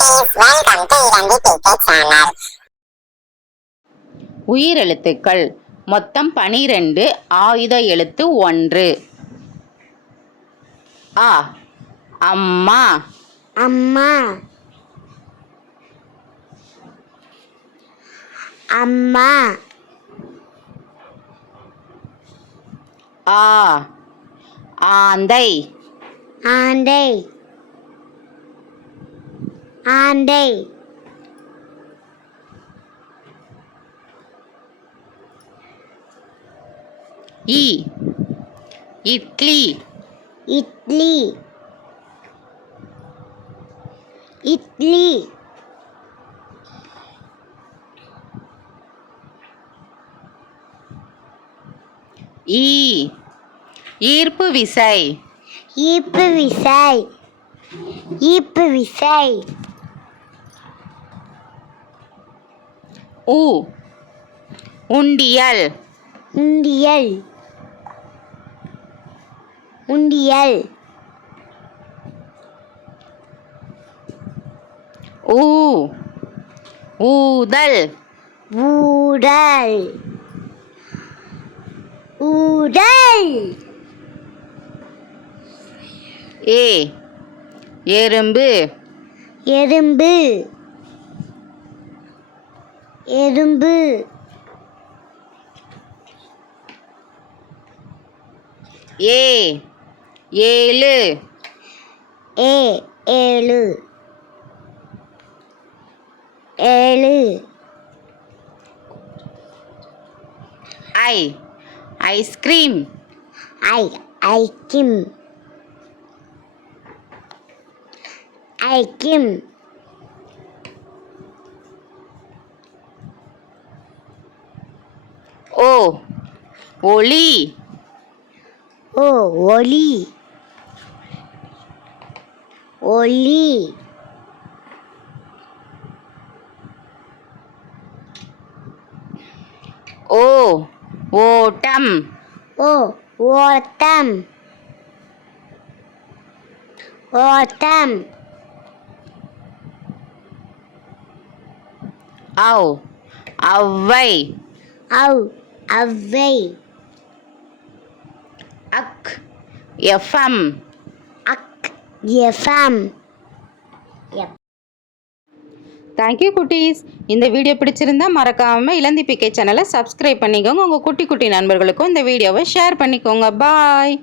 குட்டீஸ், welcome to இரண்டு PK channel. உயிரெழுத்துக்கள் மொத்தம் 12, ஆயுத எழுத்து 1. அ அம்மா அம்மா அம்மா ஆ ஆந்தை ஆண்டை ஆண்டை இ இட்லி இட்லி இட்லி ஈ ஈர்ப்பு விசை ஈர்ப்பு விசை ஈர்ப்பு விசை உ உண்டியல் உண்டியல் உண்டியல் ஊ ஊதல் ஊடல் ஊடல் ஏ எறும்பு எறும்பு எறும்பு ஏ ஏழு ஏழு ஏழு ஐ ஐஸ்கிரீம் ஐக்கிம் ஐக்கிம் ஓ ஒளி ஒளி ஒளி ஓ ஓட்டம் ஓட்டம் ஓட்டம் ஔ ஔவை அவ்வை அக் எஃப்எம் எஃப்எம். தேங்க்யூ குட்டீஸ். இந்த வீடியோ பிடிச்சிருந்தா மறக்காமல் இளந்தி பிகே சேனலை சப்ஸ்கிரைப் பண்ணிக்கோங்க. உங்கள் குட்டி குட்டி நண்பர்களுக்கும் இந்த வீடியோவை ஷேர் பண்ணிக்கோங்க. பாய்.